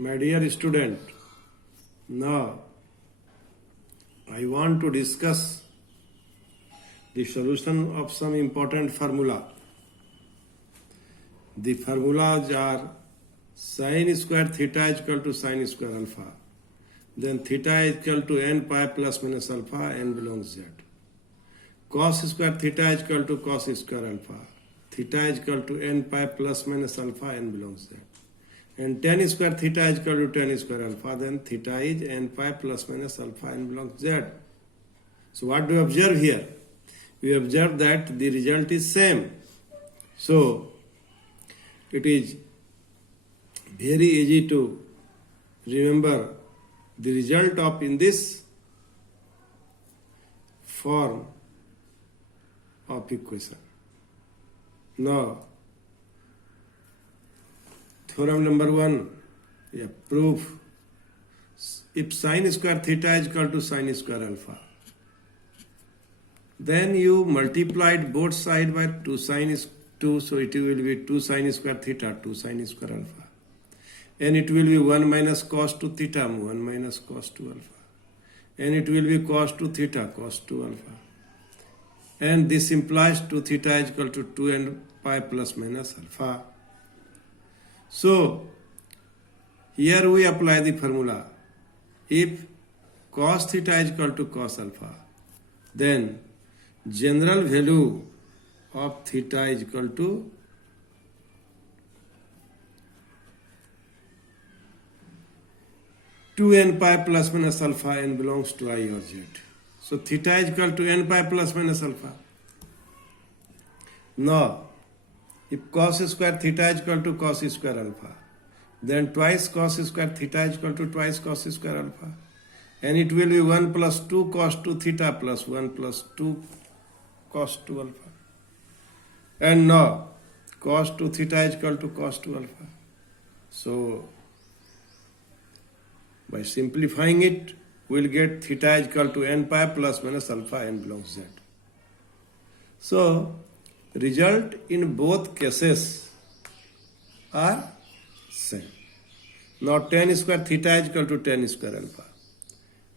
My dear student, now I want to discuss the solution of some important formula. The formulas are sin square theta is equal to sin square alpha. Then theta is equal to n pi plus minus alpha, n belongs z. Cos square theta is equal to cos square alpha. Theta is equal to n pi plus minus alpha, n belongs z. And tan square theta is equal to tan square alpha, then theta is n pi plus minus alpha, n belongs z. So what do we observe here? We observe that the result is same. So it is very easy to remember the result of in this form of equation. Now, theorem number 1, proof. If sin square theta is equal to sin square alpha, then you multiplied both sides by 2 sin is 2, so it will be 2 sin square theta, 2 sin square alpha. And it will be 1 minus cos 2 theta, 1 minus cos 2 alpha. And it will be cos 2 theta, cos 2 alpha. And this implies 2 theta is equal to 2 n pi plus minus alpha. So, here we apply the formula. If cos theta is equal to cos alpha, then general value of theta is equal to two n pi plus minus alpha, n belongs to I or z. So theta is equal to n pi plus minus alpha. Now, if cos square theta is equal to cos square alpha, then twice cos square theta is equal to twice cos square alpha. And it will be 1 plus 2 cos 2 theta plus 1 plus 2 cos 2 alpha. And now, cos 2 theta is equal to cos 2 alpha. So, by simplifying it, we will get theta is equal to n pi plus minus alpha, n belongs z. So, result in both cases are same. Now, tan square theta is equal to tan square alpha.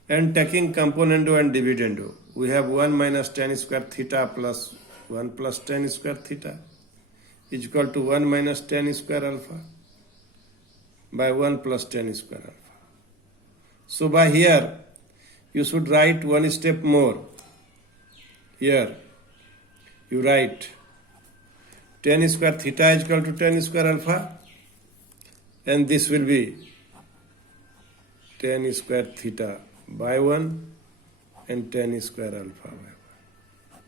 And taking componendo and dividendo, we have 1 minus tan square theta plus 1 plus tan square theta is equal to 1 minus tan square alpha by 1 plus tan square alpha. So by here, you should write one step more. Here, you write tan square theta is equal to tan square alpha, and this will be tan square theta by 1 and tan square alpha by 1.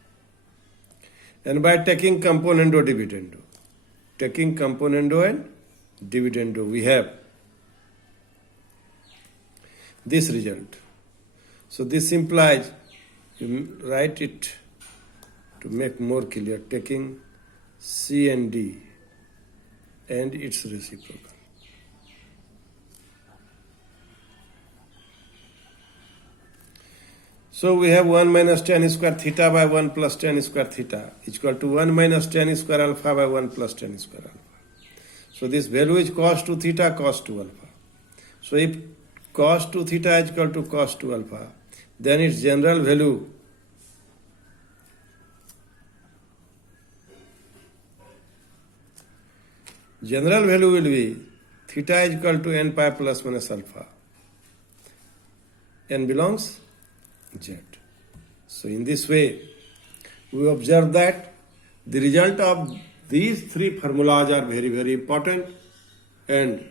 And by taking componendo and dividendo, we have this result. So this implies, you write it to make more clear, taking C and D and its reciprocal. So we have 1 minus tan square theta by 1 plus tan square theta is equal to 1 minus tan square alpha by 1 plus tan square alpha. So this value is cos 2 theta, cos 2 alpha. So if cos 2 theta is equal to cos 2 alpha, then its general value will be theta is equal to n pi plus minus alpha. N belongs z. So in this way, we observe that the result of these three formulas are very, very important, and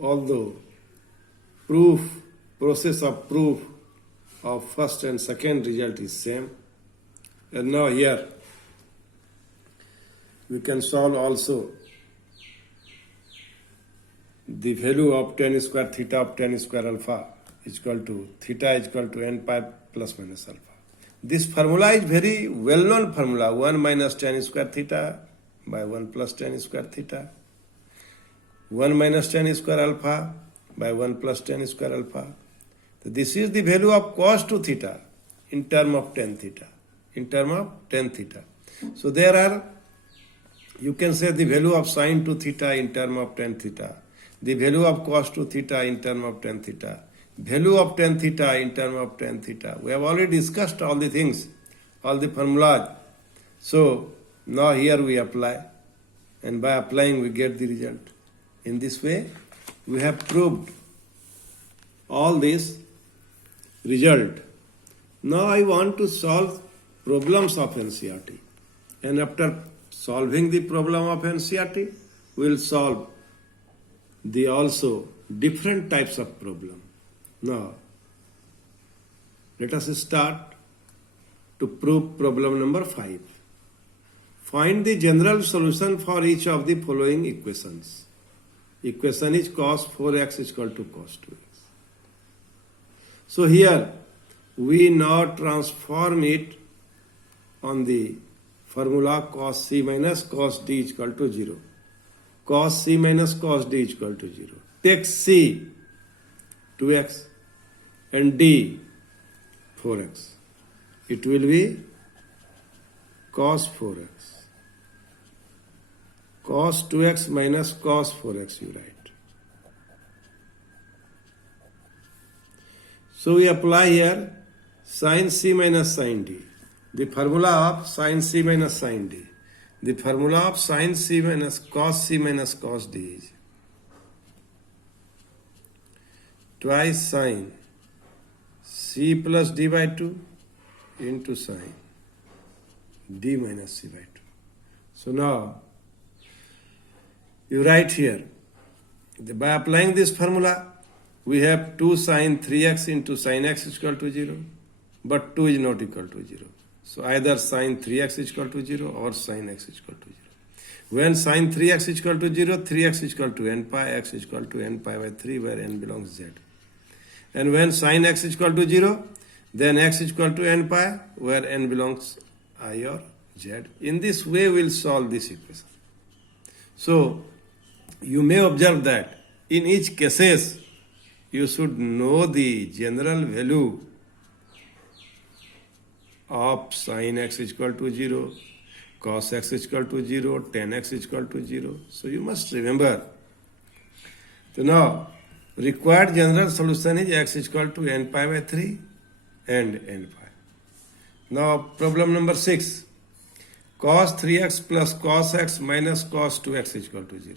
although process of proof of first and second result is same, and now here we can solve also the value of tan square theta of tan square alpha is equal to theta is equal to n pi plus minus alpha. This formula is very well-known formula, 1 minus tan square theta by 1 plus tan square theta, 1 minus tan square alpha by 1 plus tan square alpha. So this is the value of cos 2 theta in term of tan theta. So there are, you can say the value of sin 2 theta in term of tan theta. the value of cos 2 theta in term of tan theta, value of tan theta in term of tan theta. We have already discussed all the things, all the formulas. So now here we apply, and by applying we get the result. In this way, we have proved all this result. Now I want to solve problems of NCERT. And after solving the problem of NCERT, we will solve the also different types of problem. Now, let us start to prove problem number 5. Find the general solution for each of the following equations. Equation is cos 4x is equal to cos 2x. So here we now transform it on the formula cos c minus cos d is equal to 0. Cos c minus cos d is equal to 0. Take c 2x and d 4x. It will be cos 4x. Cos 2x minus cos 4x you write. So we apply here sin c minus sin d. The formula of sin c minus sin d. The formula of sin c minus cos d is twice sin c plus d by 2 into sin d minus c by 2. So now you write here, by applying this formula, we have 2 sin 3x into sin x is equal to 0, but 2 is not equal to 0. So either sin 3x is equal to 0 or sin x is equal to 0. When sin 3x is equal to 0, 3x is equal to n pi, x is equal to n pi by 3, where n belongs z. And when sin x is equal to 0, then x is equal to n pi, where n belongs I or z. In this way, we will solve this equation. So, you may observe that in each cases, you should know the general value of sin x is equal to 0, cos x is equal to 0, tan x is equal to 0. So you must remember. So now, required general solution is x is equal to n pi by 3 and n pi. Now problem number 6. Cos 3x plus cos x minus cos 2x is equal to 0.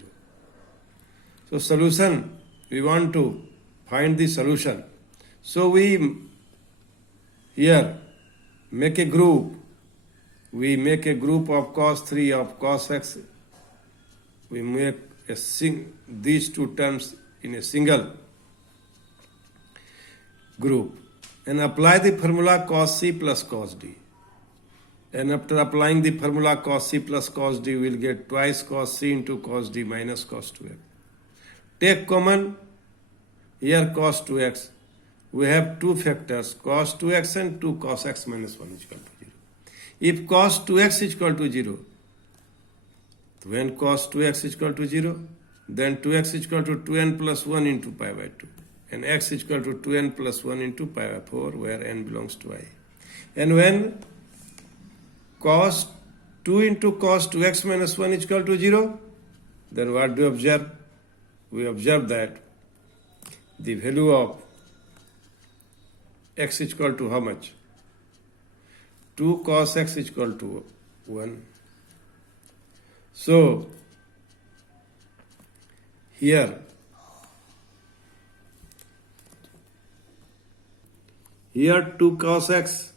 So solution, we want to find the solution. So we here make a group. We make a group of cos 3 of cos x. We make these two terms in a single group and apply the formula cos c plus cos d. And after applying the formula cos c plus cos d, we will get twice cos c into cos d minus cos 2x. Take common here cos 2x. We have two factors, cos 2x and 2 cos x minus 1 is equal to 0. If cos 2x is equal to 0, when cos 2x is equal to 0, then 2x is equal to 2n plus 1 into pi by 2. And x is equal to 2n plus 1 into pi by 4, where n belongs to I. And when cos 2 into cos 2x minus 1 is equal to 0, then what do we observe? We observe that the value of x is equal to how much? 2 cos x is equal to 1. So, here 2 cos x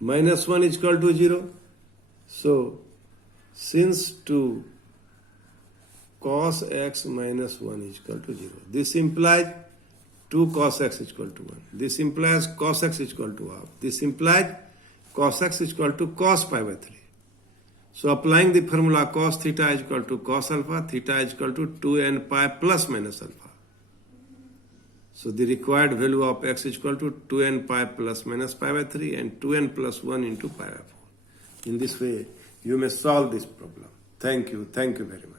minus 1 is equal to 0. So, since 2 cos x minus 1 is equal to 0, this implies 2 cos x is equal to 1. This implies cos x is equal to half. This implies cos x is equal to cos pi by 3. So applying the formula cos theta is equal to cos alpha, theta is equal to 2n pi plus minus alpha. So the required value of x is equal to 2n pi plus minus pi by 3 and 2n plus 1 into pi by 4. In this way, you may solve this problem. Thank you very much.